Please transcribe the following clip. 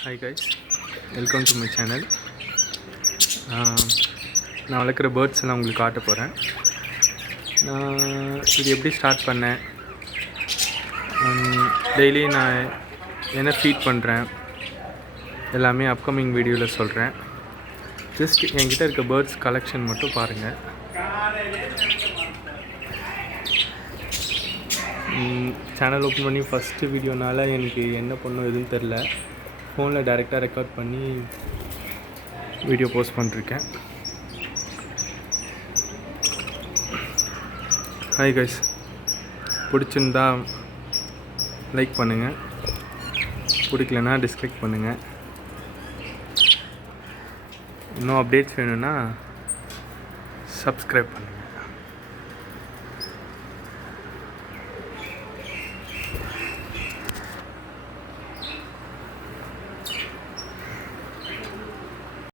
Hi guys, welcome to my channel. நான் வளர்க்குற birds எல்லாம் உங்களுக்கு காட்ட போகிறேன். நான் இது எப்படி ஸ்டார்ட் பண்ணேன், டெய்லி நான் என்ன ஃபீட் பண்ணுறேன் எல்லாமே அப்கமிங் வீடியோவில் சொல்கிறேன். ஜஸ்ட் என்கிட்ட இருக்க பேர்ட்ஸ் கலெக்ஷன் மட்டும் பாருங்கள். சேனல் ஓப்பன் பண்ணி ஃபஸ்ட்டு வீடியோனால் எனக்கு என்ன பண்ணணும் எதுவும் தெரில. ஃபோனில் டைரெக்டாக ரெக்கார்ட் பண்ணி வீடியோ போஸ்ட் பண்ணிருக்கேன். ஹாய் கைஸ், பிடிச்சிருந்தா லைக் பண்ணுங்கள், பிடிக்கலனா டிஸ்லைக் பண்ணுங்கள். இன்னும் அப்டேட்ஸ் வேணும்னா சப்ஸ்கிரைப் பண்ணுங்கள்.